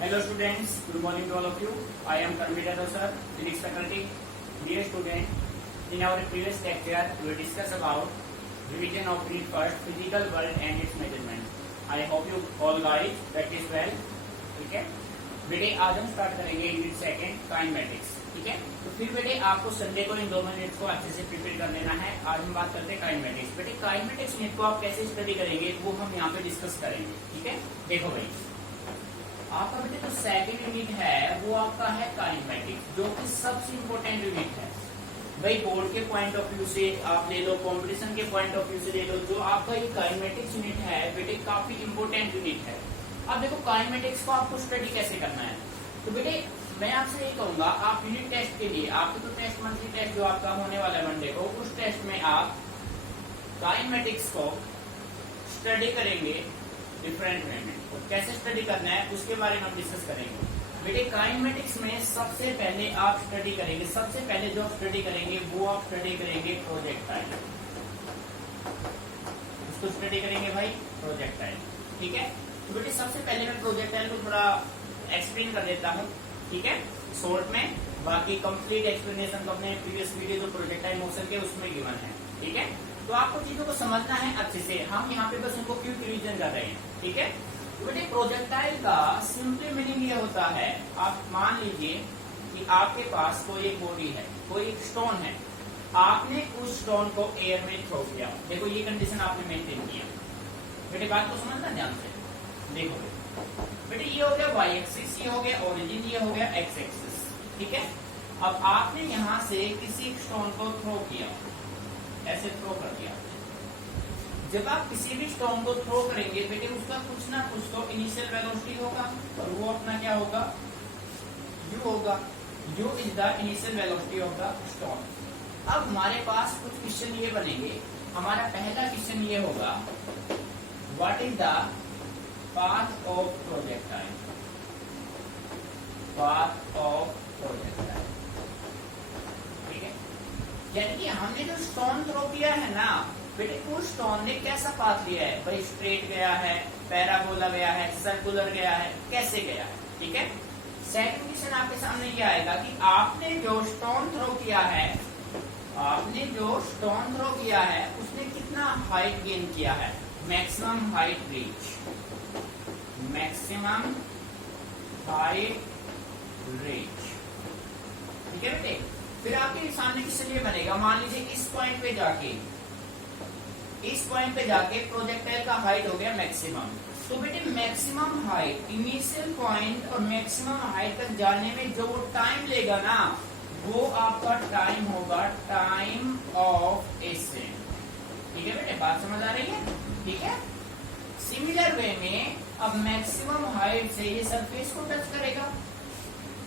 Hello students, good morning to all of you. I am Karmveer Yadav sir, Physics faculty. Dear student, in our previous lecture we discussed about revision of unit first, physical world and its measurement. I hope you all guys practice well. ठीक है बेटे, आज हम start करेंगे unit second kinematics. ठीक है, तो फिर बेटे आपको संडे को इन 2 मिनट्स को अच्छे से प्रिपेयर कर लेना है. आज हम बात करते हैं काइनेमेटिक्स. बेटे काइनेमेटिक्स यूनिट को आप कैसे स्टडी करेंगे वो हम यहाँ पे डिस्कस करेंगे. ठीक है, देखो भाई आपका बेटे जो सेकंड यूनिट है वो आपका है काइनेमेटिक्स, जो कि सबसे इम्पोर्टेंट यूनिट है. भाई बोर्ड के पॉइंट ऑफ व्यू से आप ले लो, कंपटीशन के पॉइंट ऑफ व्यू से ले लो, जो आपका ये काइनेमेटिक्स यूनिट है बेटे काफी इम्पोर्टेंट यूनिट है. अब देखो काइनेमेटिक्स को आपको स्टडी कैसे करना है. तो बेटे मैं आपसे यही कहूंगा, आप यूनिट टेस्ट के लिए आपके तो टेस्ट मंथली टेस्ट जो आपका होने वाला है मंडे को, उस टेस्ट में आप काइनेमेटिक्स को स्टडी करेंगे डिफरेंट वे में. तो कैसे स्टडी करना है उसके बारे में हम डिस्कस करेंगे. बेटे काइनेमेटिक्स में सबसे पहले आप स्टडी करेंगे, सबसे पहले जो स्टडी करेंगे वो आप स्टडी करेंगे प्रोजेक्टाइल. उसको स्टडी करेंगे भाई प्रोजेक्टाइल. ठीक है, तो बेटे सबसे पहले मैं प्रोजेक्टाइल को थोड़ा एक्सप्लेन कर देता हूँ. ठीक है, शॉर्ट में. बाकी कंप्लीट एक्सप्लेनेशन तो अपने प्रीवियस वीडियो जो प्रोजेक्टाइल मोशन के उसमें गिवन है. ठीक है, तो आपको चीजों को समझना है अच्छे से. हम यहाँ पे बस इनको क्विक रिवीजन कर रहे हैं. ठीक है, तो बेटे प्रोजेक्टाइल का सिंपली मीनिंग ये होता है, आप मान लीजिए कि आपके पास कोई एक बॉडी है, कोई एक स्टोन है, आपने उस स्टोन को एयर में थ्रो किया. देखो ये कंडीशन आपने मेंटेन किया. बेटे बात को समझना ध्यान से. देखो बेटे ये हो गया वाई एक्सिस, ये हो गया ओरिजिन, ये हो गया एक्स एक्सिस. ठीक है, अब आपने यहाँ से किसी स्टोन को थ्रो किया, ऐसे थ्रो कर दिया. जब आप किसी भी स्टोन को थ्रो करेंगे बेटे उसका कुछ ना कुछ तो इनिशियल वेलोसिटी होगा, और वो अपना क्या होगा, u होगा. u is the initial velocity of the stone. अब हमारे पास कुछ क्वेश्चन ये बनेंगे. हमारा पहला क्वेश्चन ये होगा, what is the path of projectile. Path of projectile. ठीक है, यानी कि हमने जो स्टोन थ्रो किया है ना बेटे, उस स्टोन ने कैसा पाथ लिया है भाई, स्ट्रेट गया है, पैराबोला गया है, सर्कुलर गया है, कैसे गया है. ठीक है, सेकंड क्वेश्चन आपके सामने ये आएगा कि आपने जो स्टोन थ्रो किया है, आपने जो स्टोन थ्रो किया है उसने कितना हाइट गेन किया है, maximum height reach. Maximum height reach. ठीक है बेटे, फिर आपके सामने क्वेश्चन ये बनेगा, मान लीजिए इस पॉइंट पे जाके प्रोजेक्टाइल का हाइट हो गया मैक्सिमम. तो बेटे मैक्सिमम हाइट, इनिशियल पॉइंट और मैक्सिमम हाइट तक जाने में जो वो टाइम लेगा ना, वो आपका टाइम होगा टाइम ऑफ एसेंट. ठीक है बेटे, बात समझ आ रही है. ठीक है, सिमिलर वे में अब मैक्सिमम हाइट से ये सरफेस को टच करेगा.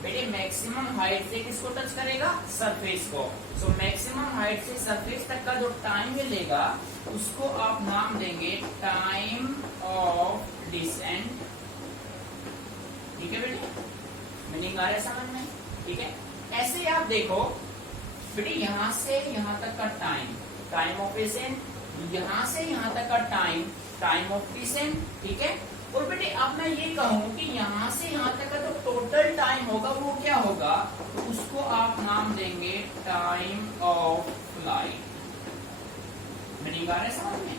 बेटे मैक्सिमम हाइट से किसको टच करेगा, सरफेस को. सो मैक्सिमम हाइट से सरफेस तक का जो टाइम मिलेगा उसको आप नाम देंगे टाइम ऑफ डिसेंट. ठीक है बेटे, मीनिंग आ रहा है समझ में. ठीक है, ऐसे ही आप देखो बेटे, यहां से यहां तक का टाइम, टाइम ऑफ डिसेंट, यहां से यहां तक का टाइम, टाइम ऑफ डिसेंट. ठीक है, और बेटे अब मैं ये कहूं कि यहां से यहां तक का जो टोटल टाइम होगा वो क्या होगा, तो उसको आप नाम देंगे टाइम ऑफ फ्लाइट. मीनिंग आ रहा है समझ में.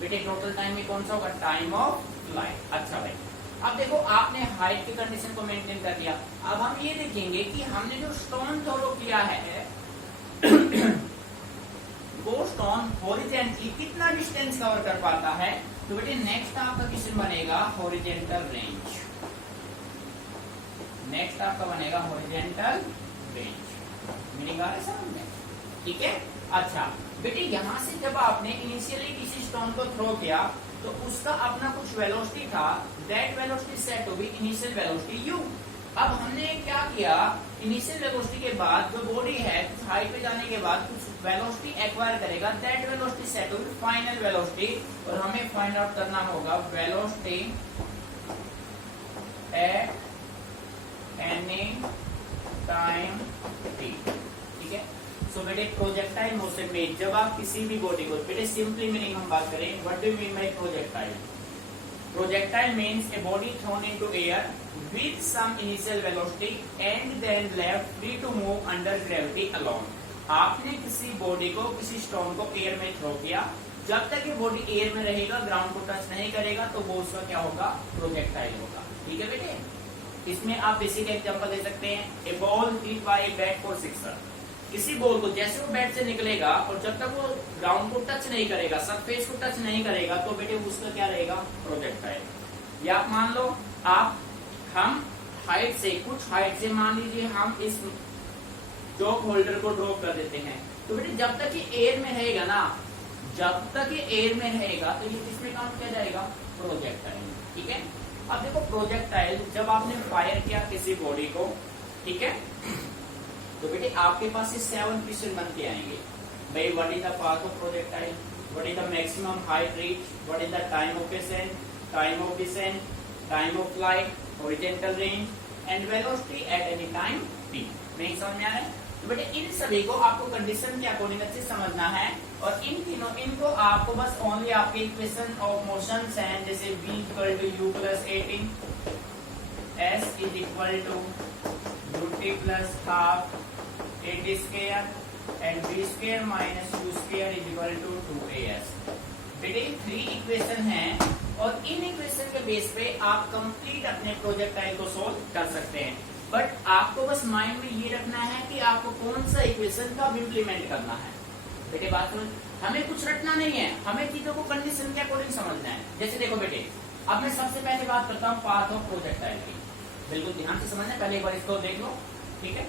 बेटे टोटल टाइम में कौन सा होगा, टाइम ऑफ फ्लाइट. अच्छा भाई, अब देखो आपने हाइट की कंडीशन को मेंटेन कर दिया. अब हम ये देखेंगे कि हमने जो स्टोन थ्रो किया है वो स्टोन हॉरिजॉन्टली कितना डिस्टेंस कवर कर पाता है. तो बेटे नेक्स्ट आपका क्वेश्चन बनेगा हॉरिजॉन्टल रेंज. नेक्स्ट आपका बनेगा हॉरिजॉन्टल रेंज. मीनिंग आ रहा है समझ में. ठीक है, अच्छा बेटे यहाँ से जब आपने इनिशियली किसी स्टोन को थ्रो किया तो उसका अपना कुछ वेलोसिटी था, दैट वेलोसिटी सेट होगी इनिशियल वेलोसिटी u. अब हमने क्या किया, इनिशियल वेलोसिटी के बाद जो बॉडी है कुछ हाइट पे जाने के बाद कुछ वेलोसिटी एक्वायर करेगा, दैट वेलोसिटी सेट होगी फाइनल वेलोसिटी. और हमें फाइंड आउट करना होगा velocity at any time t. ठीक है, सो बेटे प्रोजेक्टाइल मोशन में जब आप किसी भी बॉडी को, बेटे सिंपली मीनिंग हम बात करें, what do you mean by projectile. Projectile means a body throne into air with some initial velocity and then left free to move under gravity alone। आपने किसी बॉडी को, किसी स्टोन को एयर में throw किया, जब तक ये बॉडी एयर में रहेगा, ग्राउंड को टच नहीं करेगा, तो वो उसका क्या होगा, प्रोजेक्टाइल होगा। ठीक है बेटे, इसमें आप बेसिक एग्जांपल दे सकते हैं, a ball hit by a bat for sixer. किसी बॉल को जैसे वो बैट से निकलेगा और जब तक वो ग्राउंड को टच नहीं करेगा, सरफेस को टच नहीं करेगा, तो बेटे उसका क्या रहेगा, प्रोजेक्टाइल। या आप मान लो हम हाइट से, कुछ हाइट से मान लीजिए हम इस चॉक होल्डर को ड्रॉप कर देते हैं, तो बेटे जब तक ये एयर में रहेगा ना, जब तक ये एयर में रहेगा तो ये किसमें काउंट किया जाएगा, प्रोजेक्टाइल। ठीक है, अब देखो प्रोजेक्टाइल जब आपने फायर किया किसी बॉडी को, ठीक है, तो बेटे आपके पास ये 7 क्वेश्चन बन के आएंगे। भाई what is the path of projectile, what is the maximum height reach, what is the time of ascent, time of descent, time of flight, horizontal range and velocity at any time t। नहीं समझ में आ रहा है? तो बेटे इन सभी को आपको कंडीशन के अकॉर्डिंग अच्छे समझना है, और इन तीनों इनको आपको बस ओनली आपके इक्वेशन ऑफ मोशंस हैं, जैसे v equal to u plus 18, s is equal to ut plus half 8 square and v square minus u square is equal to 2as। बेटे 3 इक्वेशन हैं, और इन इक्वेशन के बेस पे आप complete अपने projectile को सोल्व कर सकते हैं। बट आपको बस माइंड में ये रखना है कि आपको कौन सा इक्वेशन कब इम्प्लीमेंट करना है। बेटे बात समझ, हमें कुछ रटना नहीं है, हमें चीजों को कंडीशन के अकॉर्डिंग समझना है। जैसे देखो बेटे, अब मैं सबसे पहले बात करता हूँ पाथ ऑफ प्रोजेक्टाइल की, बिल्कुल ध्यान से समझना, पहले एक बार इसको देख लो। ठीक है,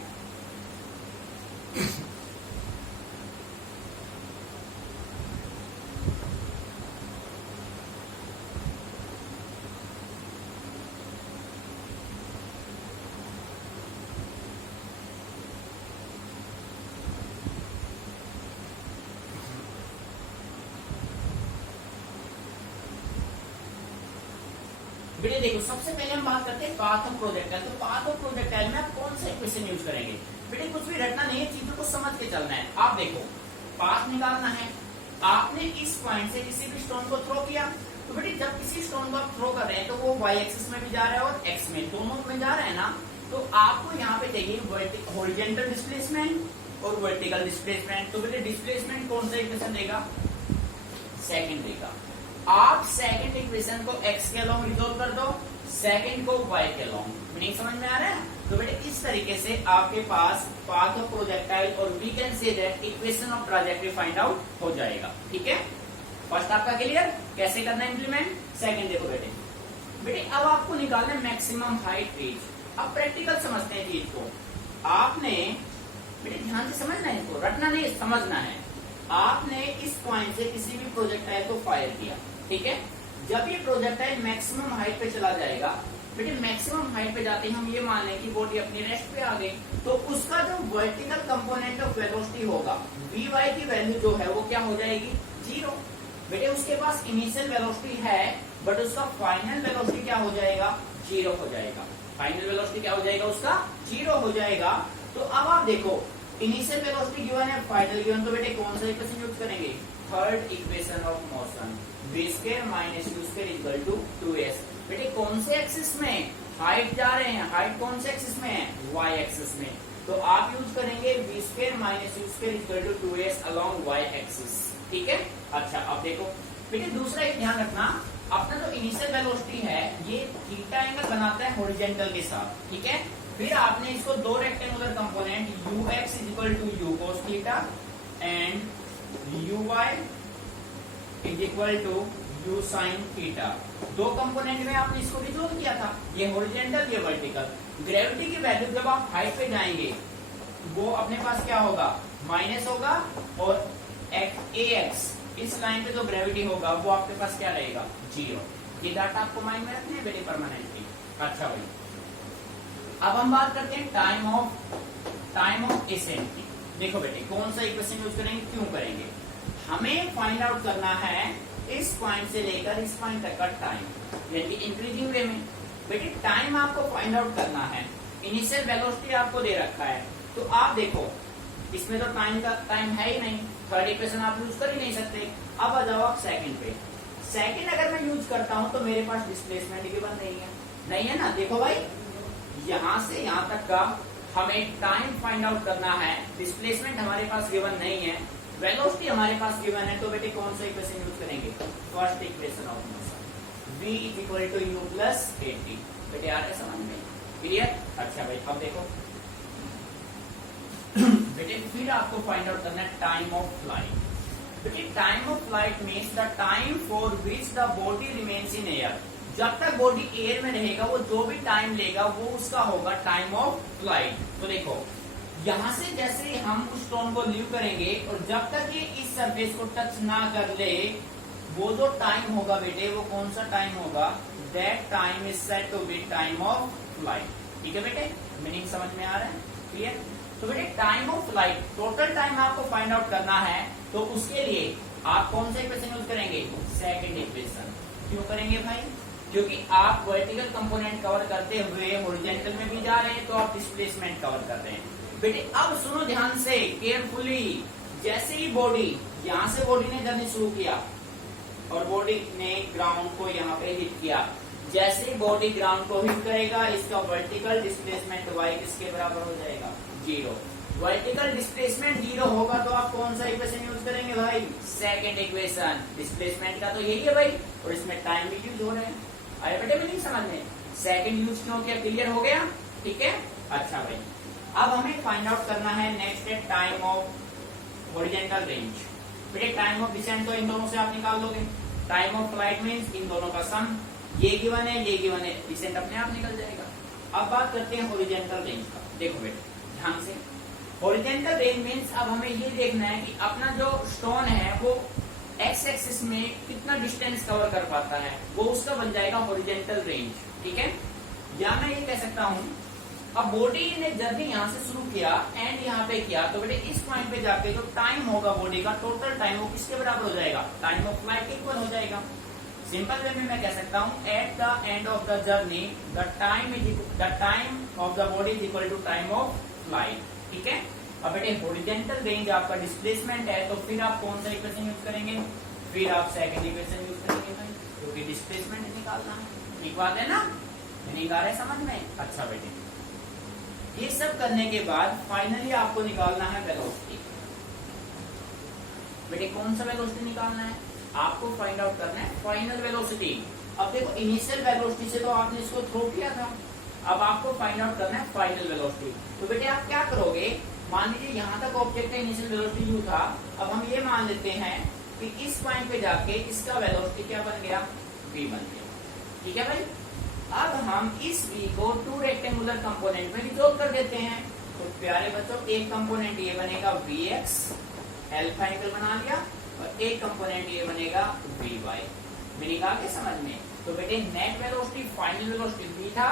बेटे देखो सबसे पहले हम बात करते हैं पाथ ऑफ प्रोजेक्टाइल। तो पाथ ऑफ प्रोजेक्टाइल में आप कौन सा इक्वेशन यूज करेंगे? बेटे कुछ भी रटना नहीं है, चीजों को समझ के चलना है। आप देखो पाथ निकालना है, आपने इस पॉइंट से किसी भी स्टोन को थ्रो किया, तो बेटे जब किसी स्टोन को आप थ्रो कर रहे हैं तो वो वाई एक्सिस में भी जा रहा है और एक्स में, दोनों में जा रहा है ना, तो आपको यहाँ पे चाहिए हॉरिजॉन्टल डिस्प्लेसमेंट और वर्टिकल डिस्प्लेसमेंट। तो बेटे डिस्प्लेसमेंट कौन सा इक्वेशन देगा? सेकंड देगा। आप सेकंड इक्वेशन को x के अलोंग रिजोल्व कर दो, सेकंड को y के अलोंग। मीनिंग समझ में आ रहा है? तो बेटे इस तरीके से आपके पास पाथ ऑफ प्रोजेक्टाइल और we can say that equation of trajectory find out हो जाएगा। ठीक है, फर्स्ट आपका क्लियर, कैसे करना है इंप्लीमेंट। सेकंड देखो बेटे, अब आपको निकालना है मैक्सिमम हाइट रीच। अब प्रैक्टिकल समझते हैं चीज को। आपने बेटे ध्यान से समझना है, इसको रटना नहीं, समझना है। आपने इस पॉइंट से किसी भी प्रोजेक्टाइल को फायर किया, ठीक है, जब ये प्रोजेक्टाइल मैक्सिमम हाइट पे चला जाएगा, बेटे मैक्सिमम हाइट पे जाते ही हम ये मान लें कि बॉडी अपनी रेस्ट पे आ गई, तो उसका जो वर्टिकल कंपोनेंट ऑफ वेलोसिटी होगा, vy की वैल्यू जो है वो क्या हो जाएगी? 0। बेटे उसके पास इनिशियल वेलोसिटी है, बट उसका फाइनल वेलोसिटी क्या हो जाएगा? 0 हो जाएगा। फाइनल वेलोसिटी क्या हो जाएगा? उसका 0 हो जाएगा। तो अब आप देखो इनिशियल वेलोसिटी गिवन है, फाइनल गिवन, तो बेटे कौन सा इक्वेशन यूज करेंगे? Third equation of motion, v square minus u square equal to 2s। बेटे कौन से एक्सिस में हाइट जा रहे हैं? हाइट कौन से एक्सिस में है? y एक्सिस में। तो आप यूज करेंगे v square minus u square equal to 2s along y axis. ठीक है, अच्छा अब देखो बेटे दूसरा एक ध्यान रखना, अपना जो इनिशियल वेलोसिटी है ये थीटा एंगल बनाता है हॉरिजॉन्टल के साथ। ठीक है, फिर आपने इसको दो rectangular component ux is equal to u cos theta and uy is equal to u sin theta, दो कंपोनेंट में आपने इसको रिजोल्व किया था, ये हॉरिजॉन्टल ये वर्टिकल। ग्रेविटी की वैल्यू जब आप हाइट पे जाएंगे वो अपने पास क्या होगा? माइनस होगा, और ax इस लाइन पे जो ग्रेविटी होगा वो आपके पास क्या रहेगा? 0। ये डाटा आपको माइंड में रखना है बेटे परमानेंटली। अच्छा भाई, अब हम बात करते हैं टाइम ऑफ एसेंट की। देखो बेटे कौन सा इक्वेशन यूज करेंगे, क्यों करेंगे? हमें फाइंड आउट करना है इस पॉइंट से लेकर इस पॉइंट तक का टाइम, यानी कि इंक्रीजिंग वे में। बेटे टाइम आपको फाइंड आउट करना है, इनिशियल वेलोसिटी आपको दे रखा है, तो आप देखो इसमें तो टाइम है ही नहीं, थर्ड इक्वेशन आप यूज कर ही नहीं सकते। अब आ जाओ आप सेकंड पे। सेकंड अगर मैं यूज करता हूं तो मेरे पास डिस्प्लेसमेंट गिवन नहीं है ना। देखो भाई, यहां से यहां तक का हमें टाइम फाइंड आउट करना है, डिस्प्लेसमेंट हमारे पास गिवन नहीं है, वेलोसिटी हमारे पास गिवन है, तो बेटे कौन सा इक्वेशन यूज करेंगे? First equation of motion, v equal to u plus 80। बेटे आ रहा है समझ में? क्लियर? अच्छा भाई, अब देखो बेटे, फिर आपको फाइंड आउट करना है टाइम ऑफ फ्लाइट। बेटे time of flight means the time for which the body remains in air. जब तक बॉडी एयर में रहेगा वो जो भी टाइम लेगा वो उसका होगा टाइम ऑफ फ्लाइट। तो देखो, यहां से जैसे हम उस स्टोन को लीव करेंगे और जब तक ये इस सरफेस को टच ना कर ले, वो जो टाइम होगा बेटे, वो कौन सा टाइम होगा? That time is said to be time of flight. ठीक है बेटे, मीनिंग समझ में आ रहा है? क्लियर? तो बेटे time of flight, total time आपको फाइंड आउट करना है, तो उसके लिए आप कौन सा इक्वेशन यूज करेंगे? Second equation. क्यों करेंगे भाई? क्योंकि आप वर्टिकल कंपोनेंट कवर करते हुए हॉरिजॉन्टल में भी जा रहे हैं, तो आप डिस्प्लेसमेंट कवर कर रहे हैं। बेटे अब सुनो ध्यान से, केयरफुली। जैसे ही बॉडी, यहां से बॉडी ने जर्नी शुरू किया और बॉडी ने ग्राउंड को यहाँ पे हिट किया, जैसे ही बॉडी ग्राउंड को हिट करेगा, इसका वर्टिकल डिस्प्लेसमेंट y किसके बराबर हो जाएगा? 0। वर्टिकल डिस्प्लेसमेंट 0 होगा तो आप कौन सा इक्वेशन यूज करेंगे भाई? Second equation. डिस्प्लेसमेंट का तो यही है भाई, और इसमें टाइम भी यूज हो रहे हैं। अरे बेटे नहीं समझ में? सेकंड यूज क्यों किया? क्लियर हो गया? ठीक है, अच्छा भाई, अब हमें फाइंड आउट करना है नेक्स्ट है टाइम ऑफ हॉरिजॉन्टल रेंज। बेटे टाइम ऑफ डिसेंट तो इन दोनों से आप निकाल लोगे, time of flight means in दोनों का सम, ये गिवन है, ये गिवन है, डिसेंट अपने आप निकल जाएगा। अब बात करते हैं हॉरिजॉन्टल रेंज का। देखो बेटे ध्यान से, हॉरिजॉन्टल रेंज मीन्स अब हमें ये देखना है कि अपना जो स्टोन है वो एक्स एक्सिस में कितना डिस्टेंस कवर कर पाता है, वो उसका बन जाएगा हॉरिजॉन्टल रेंज। ठीक है, या मैं ये कह सकता हूं, अब बॉडी ने जर्नी यहां से शुरू किया एंड यहाँ पे किया, तो बेटे इस पॉइंट पे जाके जो टाइम होगा बॉडी का, टोटल टाइम, वो किसके बराबर हो जाएगा? टाइम ऑफ फ्लाइट इक्वल हो जाएगा। सिंपल वे में मैं कह सकता हूं, at the end of the journey the time of the body is equal to time of flight. ठीक है, अब बेटे हॉरिजॉन्टल रेंज आपका डिस्प्लेसमेंट है, तो फिर आप कौन सा इक्वेशन यूज करेंगे? फिर आप सेकंड इक्वेशन यूज करेंगे भाई, क्योंकि डिस्प्लेसमेंट निकालना है। ठीक बात है ना? नहीं आ रहा है समझ में? अच्छा बेटे, ये सब करने के बाद फाइनली आपको निकालना है वेलोसिटी। बेटे कौन सा वेलोसिटी निकालना है? आपको फाइंड आउट करना है फाइनल वेलोसिटी। अब देखो, इनिशियल वेलोसिटी से तो आपने इसको थ्रो किया था, अब आपको फाइंड आउट करना है फाइनल वेलोसिटी। तो बेटे आप क्या करोगे? मान लीजिए यहाँ तक ऑब्जेक्ट का इनिशियल वेलोसिटी u था, अब हम ये मान लेते हैं कि इस पॉइंट पे जाके इसका वेलोसिटी क्या बन गया? v बन गया। ठीक है भाई, अब हम इस v को 2 रेक्टेंगुलर कंपोनेंट में डिसॉल्व कर देते हैं। तो प्यारे बच्चों, एक कंपोनेंट ये बनेगा vx, अल्फा एंगल बना लिया, और एक कंपोनेंट ये बनेगा vy। मीनिंग आ गया समझ में? तो बेटे net velocity, final velocity v था,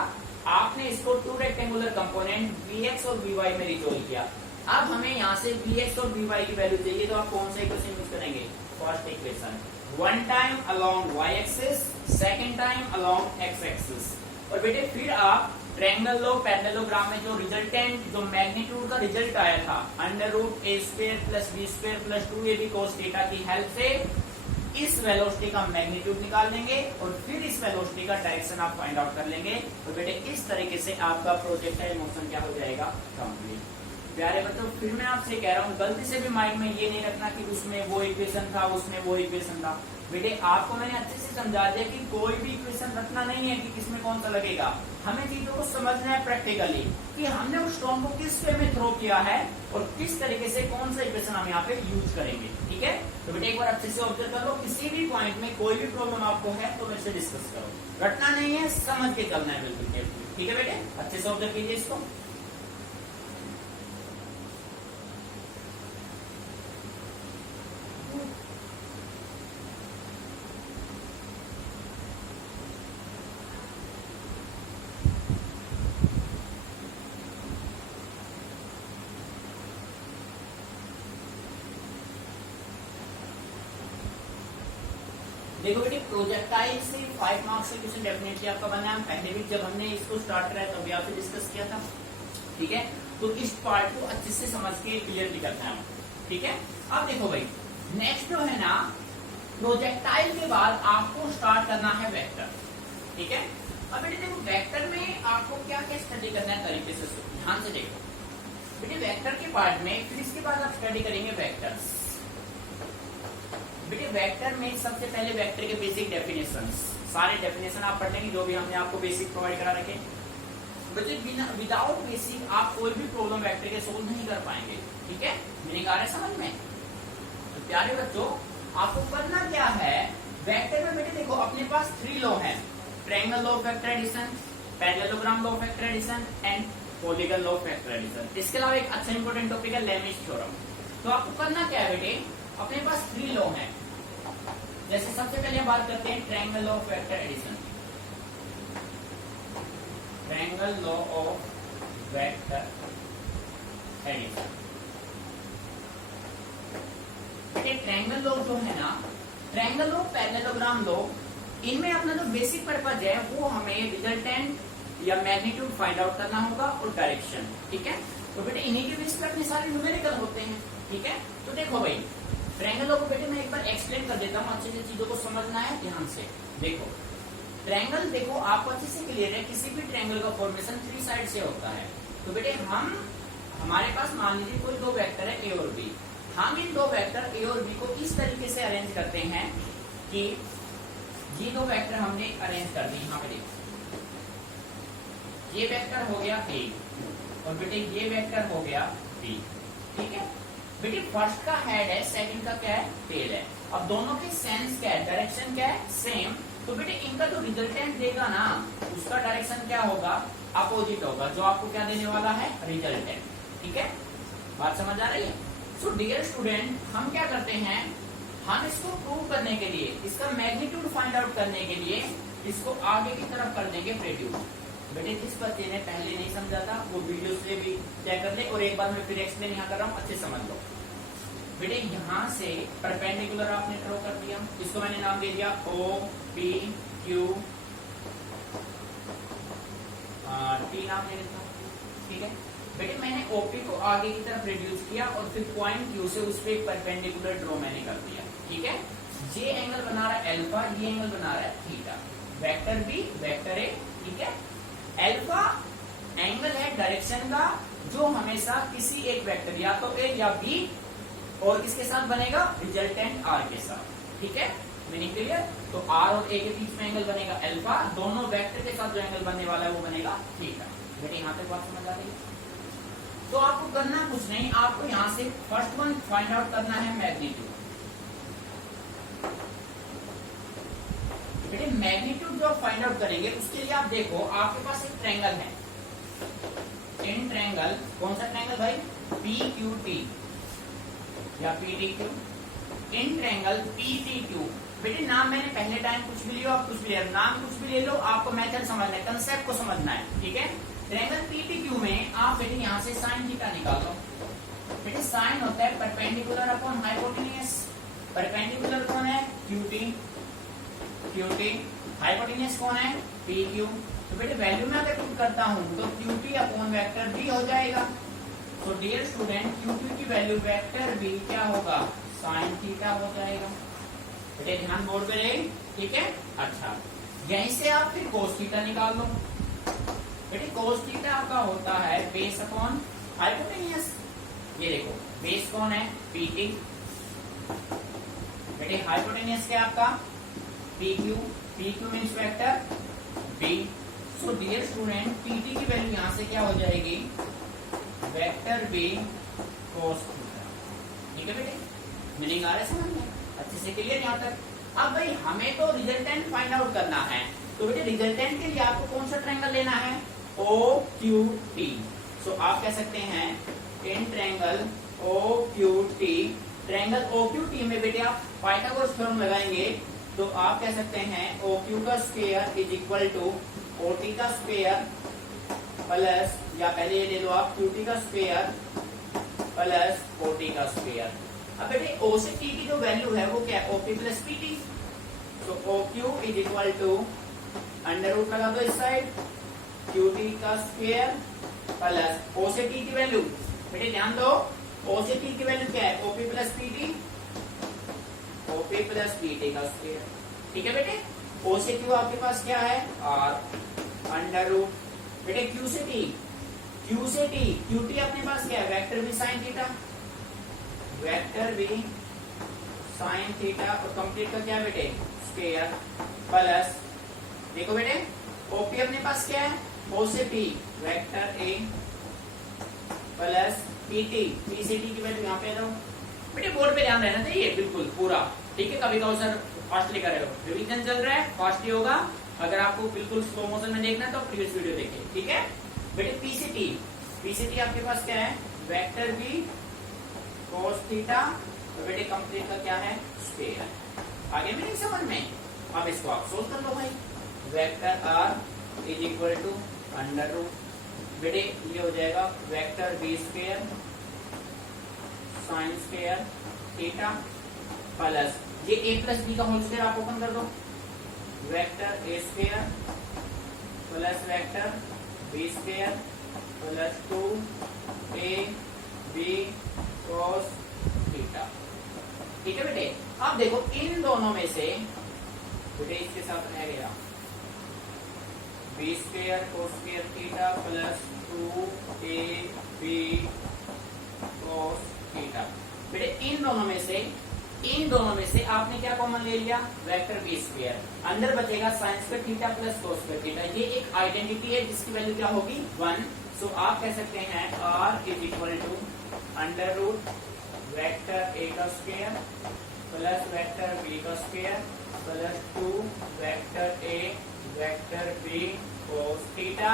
आपने इसको 2 रेक्टेंगुलर कंपोनेंट vx और vy में रिजॉल्व किया। अब हमें यहाँ से vx और vy की वैल्यू चाहिए, तो आप कौन सा इक्वेशन यूज करेंगे? First equation, one time along y axis, second time along x axis. और बेटे फिर आप ट्रायंगल पैरेललोग्राम में जो रिजल्टेंट, जो मैग्नीट्यूड का रिजल्ट आया था, √a² + b² + 2ab cos theta की हेल्प से इस वेलोसिटी का मैग्नीट्यूड निकाल लेंगे और फिर इस वेलोसिटी का डायरेक्शन आप फाइंड आउट कर लेंगे। तो बेटे इस तरीके से आपका प्रोजेक्टाइल मोशन क्या हो जाएगा? कंप्लीट। प्यारे बच्चों, फिर मैं आपसे कह रहा हूँ, गलती से भी माइंड में ये नहीं रखना कि उसमें वो इक्वेशन था, उसमें वो इक्वेशन था। बेटे आपको मैंने अच्छे से समझा दिया कि कोई भी इक्वेशन रखना नहीं है कि किसमें कौन सा लगेगा। हमें चीजों को समझना है प्रैक्टिकली कि हमने उस स्टोन को किस वे में थ्रो किया है और किस तरीके से कौन सा इक्वेशन हम यहाँ पे यूज करेंगे। ठीक है, तो बेटे एक बार अच्छे से ऑब्जर्व कर लो, किसी भी पॉइंट में कोई भी प्रॉब्लम आपको है तो मेरे से डिस्कस करो, रटना नहीं है, समझ के चलना है बिल्कुल। ठीक है बेटे, अच्छे से ऑब्जर्व कीजिए इसको। देखो बेटे, प्रोजेक्टाइल से 5 मार्क्स से क्वेश्चन डेफिनेटली आपका बनना है। पहले भी जब हमने इसको स्टार्ट कराया तभी आपसे डिस्कस किया था। ठीक है, तो इस पार्ट को अच्छे से समझ के क्लियरली करना है। ठीक है, अब देखो भाई, नेक्स्ट जो है ना, प्रोजेक्टाइल के बाद आपको स्टार्ट करना है वेक्टर, ठीक है। अब बेटे देखो वेक्टर में आपको क्या क्या स्टडी करना है तरीके से ध्यान से देखो बेटे। वेक्टर के पार्ट में फिर इसके बाद आप स्टडी करेंगे वेक्टर्स। बेटे वेक्टर में सबसे पहले वेक्टर के बेसिक डेफिनेशंस, सारे डेफिनेशन आप पढ़ लेंगे जो भी हमने आपको बेसिक प्रोवाइड करा रखे। बेटे विदाउट बेसिक आप कोई भी प्रॉब्लम वेक्टर के सोल्व नहीं कर पाएंगे, ठीक है। मीनिंग आ रहा है समझ में? तो प्यारे बच्चों आपको करना क्या है, वेक्टर में बेटे देखो अपने पास 3 लॉ है, triangle law of vector addition, parallelogram law of vector addition and polygon law of vector addition. इसके अलावा एक अच्छा इंपॉर्टेंट टॉपिक है लेमिस थ्योरम। तो आपको करना क्या है बेटे, अपने पास 3 लॉ है। जैसे सबसे पहले हम बात करते हैं triangle law of vector addition. Triangle law of vector addition, triangle law जो है ना, ट्रायंगल लॉ, पैरेललोग्राम लॉ, इनमें अपना जो बेसिक पर्पज है वो हमें रिजल्टेंट या मैग्नीट्यूड फाइंड आउट करना होगा और डायरेक्शन, ठीक है। तो बेटे इन्हीं के बेस पर अपने सारे न्यूमेरिकल होते हैं, ठीक है। तो देखो भाई ट्रायंगल लॉ को बेटे मैं एक बार एक्सप्लेन कर देता हूँ, अच्छे से चीजों को समझना है ध्यान से। देखो ट्रायंगल देखो आपको अच्छे से क्लियर है, किसी भी ट्रायंगल का फॉर्मेशन 3 साइड से होता है। तो बेटे हमारे पास मान लीजिए कोई 2 वेक्टर है ए और बी, हम इन 2 वेक्टर ए और बी को इस तरीके से अरेंज करते हैं कि ये 2 वेक्टर हमने अरेंज कर दी। यहाँ पे देखो ये वेक्टर हो गया ए और बेटे ये वेक्टर हो गया बी, ठीक है। बेटे फर्स्ट का हेड है, सेकंड का क्या है, टेल है। अब दोनों के सेंस क्या है, डायरेक्शन क्या है, सेम। तो बेटे इनका जो रिजल्टेंट देगा ना उसका डायरेक्शन क्या होगा, अपोजिट होगा, जो आपको क्या देने वाला है, रिजल्टेंट, ठीक है। बात समझ आ रही है? सो डियर स्टूडेंट हम क्या करते हैं, हम इसको प्रूव करने के लिए, इसका मैग्नीट्यूड फाइंड आउट करने के लिए इसको आगे की तरफ कर देंगे प्रोड्यूस। बेटे जिस बच्चे ने पहले नहीं समझा था वो वीडियो से भी चेक कर ले, और एक बार मैं फिर एक्सप्लेन यहाँ कर रहा हूँ, अच्छे समझ लो। बेटे यहाँ से परपेंडिकुलर आपने ड्रॉ कर दिया, इसको मैंने नाम दे दिया ओ पी क्यू टी नाम दे देता हूँ, ठीक है। बेटे मैंने ओपी को आगे की तरफ रिड्यूस किया और फिर पॉइंट क्यू से उस पर एक परपेंडिकुलर ड्रॉ मैंने कर दिया, ठीक है। ये एंगल बना रहा है अल्फा, ये एंगल बना रहा है theta, vector B vector A, ठीक है। अल्फा एंगल है डायरेक्शन का जो हमेशा किसी एक वेक्टर या तो ए या बी और किसके साथ बनेगा, रिजल्टेंट आर के साथ, ठीक है। Meaning clear? तो आर और ए के बीच में एंगल बनेगा अल्फा, दोनों वेक्टर के साथ जो एंगल बनने वाला है वो बनेगा थीटा। बेटे यहाँ तक बात समझ आ रही है? तो आपको करना कुछ नहीं, आपको यहाँ से फर्स्ट वन फाइंड आउट करना है मैग्नीट्यूड। बेटे मैग्नीट्यूड जो आप फाइंड आउट करेंगे उसके लिए आप देखो आपके पास एक ट्रायंगल है, इन ट्रायंगल, कौन सा ट्रायंगल भाई, पी क्यू टी या P D Q, in triangle P T Q. बेटे नाम मैंने पहले टाइम कुछ भी लियो, आप कुछ भी ले लो, नाम कुछ भी ले लो, आपको मेथड समझना है, कंसेप्ट को समझना है, ठीक है। ट्रायंगल पीटीक्यू में आप बेटे यहाँ से साइन थीटा निकालो। बेटे साइन होता है परपेंडिकुलर अपॉन हाइपोटेन्यूज, परपेंडिकुलर कौन है, क्यूटी, क्यूटी, हाइपोटेन्यूज कौन है, पीक्यू। तो बेटे वैल्यू में अगर पुट करता हूँ तो क्यूटी अपॉन वेक्टर बी हो जाएगा। तो डियर स्टूडेंट क्यूटी की वैल्यू वेक्टर बी क्या होगा, साइन थीटा हो जाएगा। बेटे ध्यान बोर्ड पे रहे, ठीक है। अच्छा यहीं से आप फिर कोस थीटा निकाल लो। बेटे कोस थीटा आपका होता है बेस अपॉन हाइपोटेन्यूज, ये देखो बेस कौन है, पीटी, बेटे हाइपोटेन्यूज क्या आपका, PQ, PQ means vector B. So dear student PT की वैल्यू यहां से क्या हो जाएगी, वेक्टर बी कोस थीटा, ठीक है बेटे। मीनिंग आ रहा है समझ में, अच्छे से क्लियर यहाँ तक। अब भाई हमें तो रिजल्टेंट फाइंड आउट करना है, तो बेटे रिजल्टेंट के लिए आपको कौन सा ट्रायंगल लेना है, ओ क्यू टी। सो आप कह सकते हैं in triangle O Q T, triangle O Q T में बेटे आप पाइथागोरस थ्योरम लगाएंगे तो आप कह सकते हैं ओ क्यू का square is equal to O T का स्क्वायर प्लस, या पहले ये ले लो आप, क्यू टी का स्क्वायर प्लस ओ टी का स्क्वायर। अब बेटे ओ से टी की जो वैल्यू है वो क्या है, O P plus P T. तो O Q is equal to under root लगा दो इस साइड, क्यू टी का स्क्वायर प्लस ओ से टी की वैल्यू, बेटे ध्यान दो ओ से टी की वैल्यू क्या है, OP plus PT, OP plus PT का स्क्वायर। ठीक है बेटे, ओ से क्यू आपके पास क्या है आर अंडर रूट बेटे क्यू से टी, क्यू से टी, क्यू टी अपने पास क्या है vector B sine theta, vector B sine theta और कंप्लीट का क्या बेटे स्क्वायर प्लस देखो बेटे ओपी अपने पास क्या है ओ से P vector A plus PT, P से टी की वैल्यू यहाँ पे दो बेटे, बोर्ड पे ध्यान रहना चाहिए बिल्कुल पूरा। ठीक है, कभी कभी सर फास्टली कर रहे हो, रिवीजन चल रहा है फास्टली होगा। अगर आपको बिल्कुल स्लो मोशन में देखना है तो प्रीवियस वीडियो देखिए। ठीक है बेटे, पी से टी, पी से टी आपके पास क्या है वेक्टर बी cos थीटा और बेटे कंप्लीट का क्या है स्क्वायर। आगे में नहीं समझ में, अब इसको आप सोल्व कर लो भाई। Vector R is equal to under root बेटे ये हो जाएगा vector B square sine square theta plus ये ए प्लस बी का होल स्क्वायर आप ओपन कर दो, vector A square plus vector B square plus 2 A B cos theta. ठीक है बेटे, अब देखो इन दोनों में से बेटे इसके साथ रह गया B square cos square theta plus 2 A B cos theta. बेटे इन दोनों में से आपने क्या कॉमन ले लिया वेक्टर बी स्क्वायर, अंदर बचेगा sign square theta plus cos square theta. ये एक आइडेंटिटी है जिसकी वैल्यू क्या होगी 1। सो आप कह सकते हैं r is equal to under root vector A का स्क्वायर प्लस वेक्टर बी का square plus 2 vector A vector B cos theta.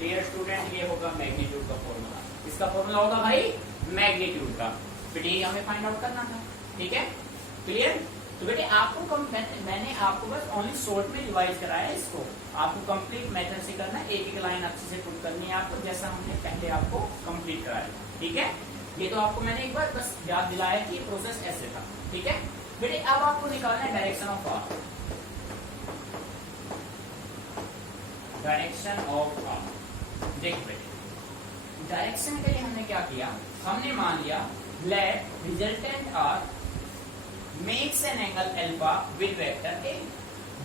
Dear student ये होगा मैग्नीट्यूड का फॉर्मूला, इसका फॉर्मूला होगा भाई मैग्नीट्यूड का। बेटे ये हमें फाइंड आउट करना था। ठीक है क्लियर। तो बेटे आपको मैंने आपको बस ओनली शॉर्ट में रिवाइज कराया है, इसको आपको कंप्लीट मेथड से करना है, एक एक लाइन अच्छे से पुट करनी है आपको जैसा हमने पहले आपको कंप्लीट कराया। ठीक है, ये तो आपको मैंने एक बार बस याद दिलाया कि प्रोसेस ऐसे था। ठीक है बेटे, अब आपको निकालना है direction of R, direction of R. देखो बेटे डायरेक्शन के लिए हमने क्या किया, हमने मान लिया let resultant R makes an angle alpha with vector A.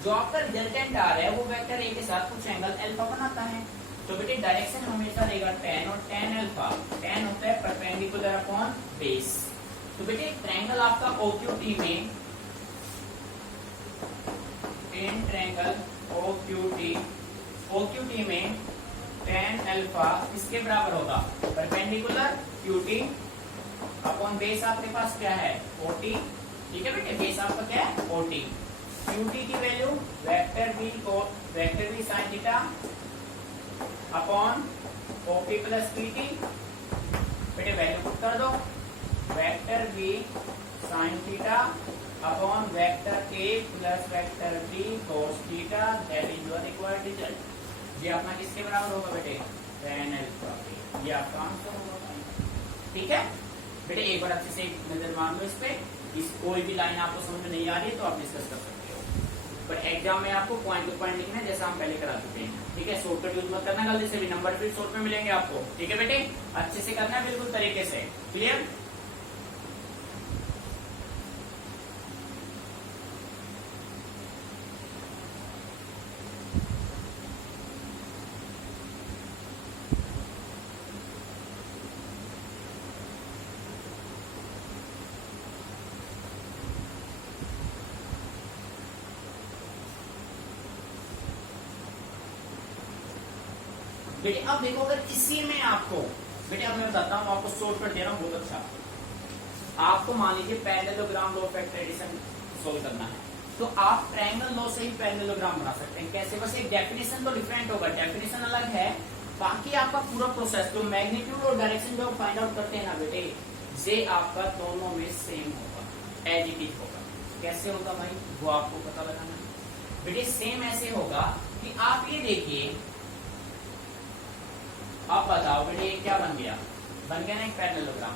जो आपका रिजल्टेंट आ रहा है वो वेक्टर ए के साथ कुछ एंगल अल्फा बनाता है। तो बेटे डायरेक्शन हमेशा रहेगा tan और tan अल्फा, tan होता है परपेंडिकुलर अपॉन बेस। तो बेटे ट्रायंगल आपका OQT में इन ट्रायंगल OQT में tan अल्फा किसके बराबर होगा परपेंडिकुलर QT अपॉन बेस आपके पास क्या है OT। ठीक है बेटे, बेस आपका क्या है OT। QT की value vector B sine theta upon OP plus PT। बेटे वैल्यू पुट कर दो, vector B sine theta upon vector A plus vector B cos theta, that is your required result. ये अपना किसके बराबर होगा बेटे tan अल्फा के, ये आपका आंसर होगा। ठीक है बेटे, एक बार अच्छे से नजर मार लो इस पे, इस कोई भी लाइन आपको समझ में नहीं आ रही है तो आप डिस्कस कर सकते हो, पर एग्जाम में आपको पॉइंट टू पॉइंट लिखना है जैसा हम पहले करा चुके हैं। ठीक है, शॉर्टकट यूज मत करना गलती से भी, नंबर फिर शॉर्ट में मिलेंगे आपको। ठीक है बेटे, अच्छे से करना है बिल्कुल तरीके से, क्लियर। बेटे अब देखो अगर इसी में आपको बेटे अब मैं बताता हूँ आपको शॉर्टकट दे रहा हूँ बहुत अच्छा। आपको मान लीजिए parallelogram law of vector addition solve करना है तो आप ट्रायंगल लॉ से ही पैरेललोग्राम बना सकते हैं। कैसे, बस एक डेफिनेशन तो डिफरेंट होगा, डेफिनेशन अलग है, बाकी आपका पूरा प्रोसेस जो मैग्नीट्यूड और डायरेक्शन जो फाइंड आउट करते हैं ना बेटे, ये आपका दोनों में सेम होगा, एज इट इज होगा। कैसे होगा भाई वो आपको पता लगाना है बेटे। सेम ऐसे होगा कि आप ये देखिए, आप बताओ बेटे ये क्या बन गया ना एक पैरेललोग्राम।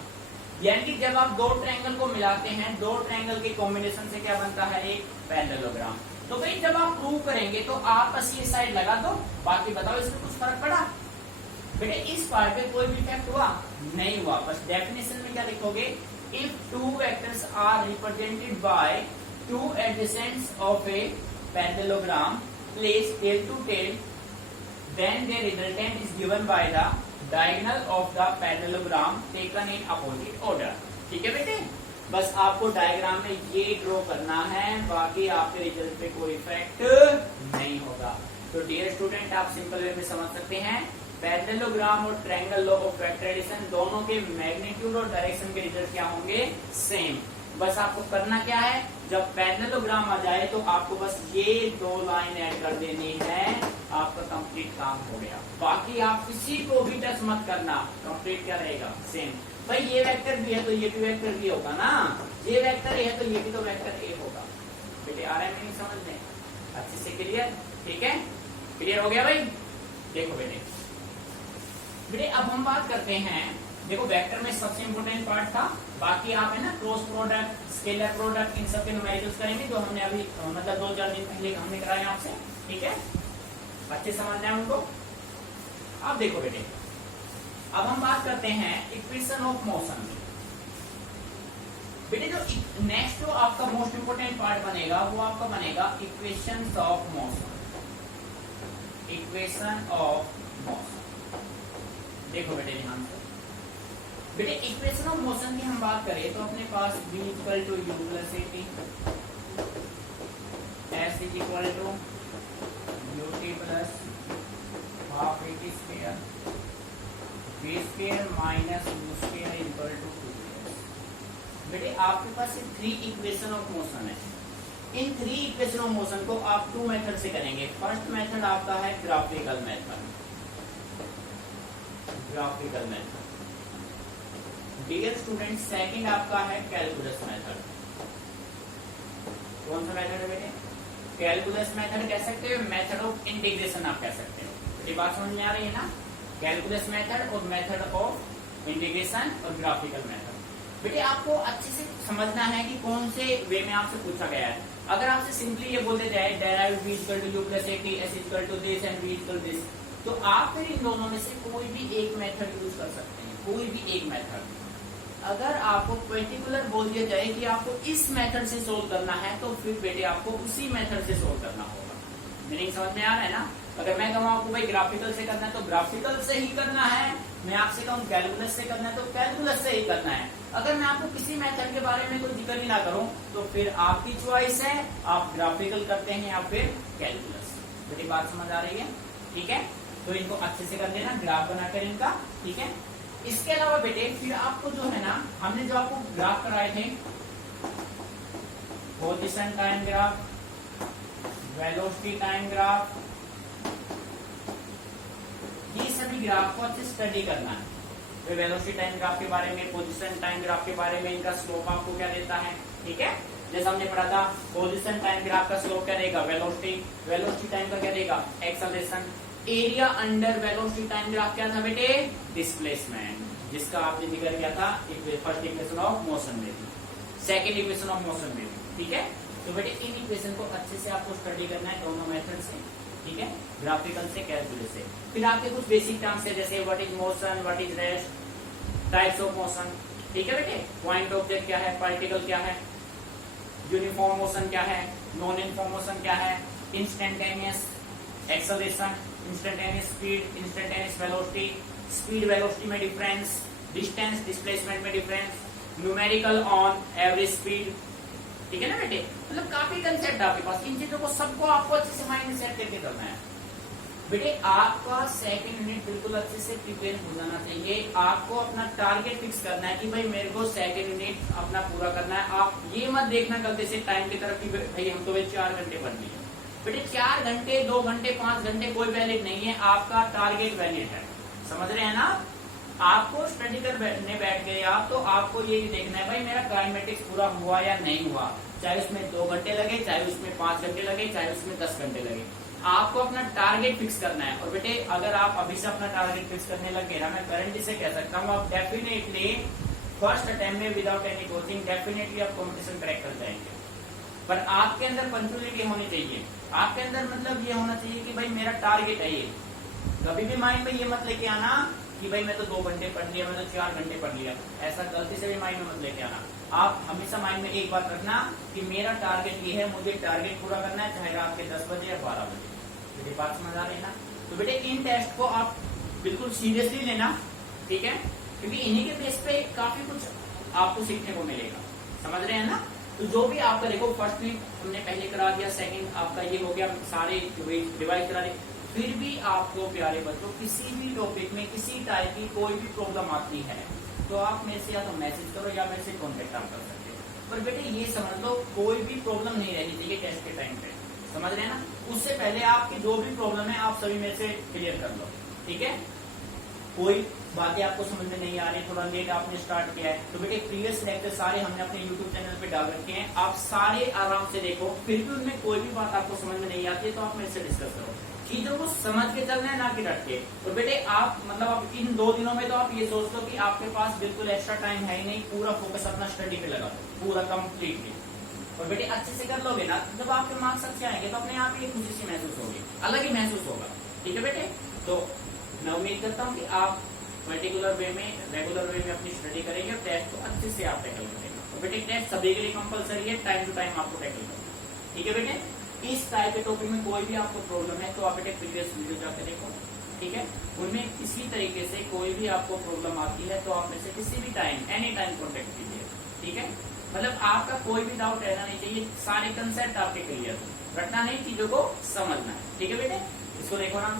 यानी कि जब आप दो ट्रायंगल को मिलाते हैं, दो ट्रायंगल के कॉम्बिनेशन से क्या बनता है एक पैरेललोग्राम। तो भाई जब आप प्रूव करेंगे तो आप बस ये साइड लगा दो, बाकी बताओ इसमें कुछ फर्क पड़ा बेटे। इस पार्ट पे कोई भी इफेक्ट हुआ नहीं हुआ। बस डेफिनेशन में क्या लिखोगे, if two vectors are represented by two adjacents of a parallelogram placed tail to tail, then their resultant is given by the diagonal of the parallelogram taken in opposite order. ठीक है बेटे, बस आपको diagram में ये draw करना है, बाकी आपके रिजल्ट पे कोई इफेक्ट नहीं होगा। तो डियर स्टूडेंट, आप सिंपल वे में समझ सकते हैं, पैरेललोग्राम और triangle law of vector addition दोनों के मैग्नीट्यूड और डायरेक्शन के रिजल्ट क्या होंगे, सेम। बस आपको करना क्या है, जब पैरेललोग्राम आ जाए तो आपको बस ये दो लाइन ऐड कर देनी है, आपका कंप्लीट काम हो गया। बाकी आप किसी को भी टच मत करना, कंप्लीट क्या रहेगा, सेम। भाई ये वेक्टर भी है तो ये भी वेक्टर भी होगा ना, ये वेक्टर ए है तो ये भी तो वेक्टर ए होगा। बेटे आ रहा है मीनिंग समझ में अच्छे से, क्लियर? ठीक है, क्लियर हो गया भाई। देखो बेटे, अब हम बात करते हैं, देखो वेक्टर में सबसे इंपोर्टेंट पार्ट था, बाकी आप है ना क्रॉस प्रोडक्ट, स्केलर प्रोडक्ट, इन सबके न्यूमेरिकल्स करेंगे जो हमने अभी मतलब 2-4 दिन पहले हमने कराए आपसे। ठीक है, अच्छे समझना है उनको। अब देखो बेटे, अब हम बात करते हैं इक्वेशन ऑफ मोशन। बेटे जो नेक्स्ट जो आपका मोस्ट इंपोर्टेंट पार्ट बनेगा वो आपका बनेगा equation of motion. Equation of motion, देखो बेटे ध्यान से। बेटे इक्वेशन ऑफ मोशन की हम बात करें तो अपने पास v equal to u plus a t, s is equal to u t plus half a t square, v square minus u square equal to 2s। बेटे आपके पास ये 3 इक्वेशन ऑफ मोशन है। इन 3 इक्वेशन ऑफ मोशन को आप 2 method से करेंगे। First method आपका है graphical method. Graphical method dear student, second आपका है कैलकुलस मेथड। कौन सा मेथड है बेटे? कैलकुलस मेथड कह सकते हो, मेथड ऑफ इंटीग्रेशन आप कह सकते हो। ये बात समझ में आ रही है ना? कैलकुलस मेथड और मेथड ऑफ इंटीग्रेशन और ग्राफिकल मेथड। बेटे आपको अच्छे से समझना है कि कौन से वे में आपसे पूछा गया है। अगर आपसे सिंपली ये बोलते जाए derive v equal to u plus a t, s equal to this and v equal this, तो आप फिर इन दोनों में से कोई भी एक मेथड यूज कर सकते हैं, कोई भी एक मेथड। अगर आपको पर्टिकुलर बोल दिया जाए कि आपको इस मेथड से सोल्व करना है तो फिर बेटे आपको उसी मेथड से सोल्व करना होगा। मीनिंग समझ में आ रहा है ना? अगर मैं कहूँ आपको भाई ग्राफिकल से करना है तो ग्राफिकल से ही करना है, मैं आपसे कहूँ कैलकुलस से करना है तो कैलकुलस से ही करना है। अगर मैं आपको किसी मेथड के बारे में कोई जिक्र ही ना करूं तो फिर आपकी चॉइस है, आप ग्राफिकल करते हैं या फिर कैलकुलस। मेरी बात समझ आ रही है? ठीक है, तो इनको अच्छे से कर लेना, ग्राफ बनाकर इनका। ठीक है, इसके अलावा बेटे फिर आपको जो है ना, हमने जो आपको ग्राफ कराए थे, position time graph, velocity time graph, ये सभी ग्राफ को अच्छे स्टडी करना है। तो वेलोसिटी टाइम ग्राफ के बारे में, पोजीशन टाइम ग्राफ के बारे में, इनका स्लोप आपको क्या देता है। ठीक है, जैसे हमने पढ़ा था पोजीशन टाइम ग्राफ का स्लोप क्या देगा, वेलोसिटी, वेलोसिटी टाइम का क्या देगा, acceleration. Area under velocity time graph क्या था बेटे, डिस्प्लेसमेंट, जिसका आपने जिक्र किया था फर्स्ट इक्वेशन ऑफ मोशन में भी, सेकेंड इक्वेशन ऑफ मोशन में भी। ठीक है, तो बेटे इन इक्वेशन को अच्छे से आपको स्टडी करना है दोनों मेथड से। ठीक है, ग्राफिकल से, कैलकुलस से। फिर आपके कुछ बेसिक टर्म्स है जैसे what is motion, what is rest, types of motion. ठीक है बेटे, पॉइंट ऑब्जेक्ट क्या है, पार्टिकल क्या है, यूनिफॉर्म मोशन क्या है, नॉन यूनिफॉर्म मोशन क्या है, instantaneous acceleration, instantaneous speed, instantaneous velocity, speed velocity में डिफरेंस, डिस्टेंस डिस्प्लेसमेंट में difference, numerical on average speed. ठीक है ना बेटे, मतलब काफी कंसेप्ट आपके पास, इन चीजों को सबको आपको अच्छे से माइंड में सेट करके करना है। बेटे आपका सेकंड यूनिट बिल्कुल अच्छे से प्रिपेयर हो जाना चाहिए। आपको अपना टारगेट फिक्स करना है कि भाई मेरे को सेकंड यूनिट अपना पूरा करना है। आप ये मत देखना गलती से टाइम की तरफ कि भाई हम तो भाई 4 घंटे पढ़नी है। बेटे 4 घंटे, 2 घंटे, 5 घंटे कोई वैलिड नहीं है, आपका टारगेट वैलिड है। समझ रहे हैं ना? आपको स्टडी करने बैठ गए आप तो आपको ये देखना है भाई मेरा काइनेमेटिक्स पूरा हुआ या नहीं हुआ, चाहे उसमें 2 घंटे लगे, चाहे उसमें 5 घंटे लगे, चाहे उसमें 10 घंटे लगे। आपको अपना टारगेट फिक्स करना है। और बेटे अगर आप अभी से अपना टारगेट फिक्स करने लग गए ना, मैं गारंटी से कह सकता हूँ आप डेफिनेटली फर्स्ट अटेम्प्ट में विदाउट एनी कोचिंग डेफिनेटली आप कॉम्पिटिशन क्रैक कर जाएंगे। पर आपके अंदर पंक्चुअलिटी होनी चाहिए, आपके अंदर मतलब ये होना चाहिए कि भाई मेरा टारगेट है ये। कभी भी माइंड में ये मत लेके आना कि भाई मैं तो 2 घंटे पढ़ लिया, मैं तो 4 घंटे पढ़ लिया। ऐसा गलती से भी माइंड में मत लेके आना। आप हमेशा माइंड में एक बात रखना कि मेरा टारगेट ये है, मुझे टारगेट पूरा करना है, चाहे रात के 10 बजे या 12 बजे। बेटे बात समझ आ रही है ना? तो बेटे इन टेस्ट को आप बिल्कुल सीरियसली लेना, ठीक है, क्योंकि इन्हीं के बेस पे काफी कुछ आपको सीखने को मिलेगा। समझ रहे हैं ना? तो जो भी आपका देखो फर्स्ट वीक हमने पहले करा दिया, सेकंड आपका ये हो गया, सारे रिवाइज करा दिए। फिर भी आपको प्यारे बच्चों किसी भी टॉपिक में किसी टाइप की कोई भी प्रॉब्लम आती है तो आप मेरे से या तो मैसेज करो या मेरे से कॉन्टेक्ट आप कर सकते हो। पर बेटे ये समझ लो कोई भी प्रॉब्लम नहीं रहनी चाहिए टेस्ट के टाइम पे। समझ रहे हैं ना? उससे पहले आपकी जो भी प्रॉब्लम है आप सभी मेरे से क्लियर कर लो, ठीक है? कोई बातें आपको समझ में नहीं आ रही, थोड़ा लेट आपने स्टार्ट किया है, तो बेटे प्रीवियस लेक्चर सारे हमने अपने यूट्यूब चैनल पे डाल रखे हैं, आप सारे आराम से देखो। फिर भी उनमें कोई भी बात आपको समझ में नहीं आती है तो आप मेरे से डिस्कस करो। चीजों को समझ के चलना है, ना कि डट के। और बेटे आप मतलब आप इन 2 दिनों में तो आप ये सोच लो कि आपके पास बिल्कुल एक्स्ट्रा टाइम है ही नहीं, पूरा फोकस अपना स्टडी पे लगा दो, पूरा कंप्लीटली। और बेटे अच्छे से कर लोगे ना, जब आपके मार्क्स अच्छे आएंगे तो अपने आप ही खुशी सी महसूस होगी, अलग ही महसूस होगा। ठीक है बेटे? तो मैं उम्मीद करता हूँ कि आप पर्टिकुलर वे में, रेगुलर वे में अपनी स्टडी करेंगे और टेस्ट को अच्छे से आप टैकल करेंगे। तो बेटे टेस्ट सभी के लिए कंपलसरी है, टाइम टू टाइम आपको टैकल करो। ठीक है बेटे? इस टाइप के टॉपिक में कोई भी आपको प्रॉब्लम है तो आप बेटे प्रीवियस वीडियो जाकर देखो, ठीक है? उनमें किसी तरीके से कोई भी आपको प्रॉब्लम आती है तो आप में से किसी भी टाइम, एनी टाइम कॉन्टेक्ट कीजिए, ठीक है? मतलब आपका कोई भी डाउट रहना नहीं चाहिए, सारे कंसेप्ट आपके क्लियर, रटना नहीं, चीजों को समझना है। ठीक है बेटे? इसको देखो ना।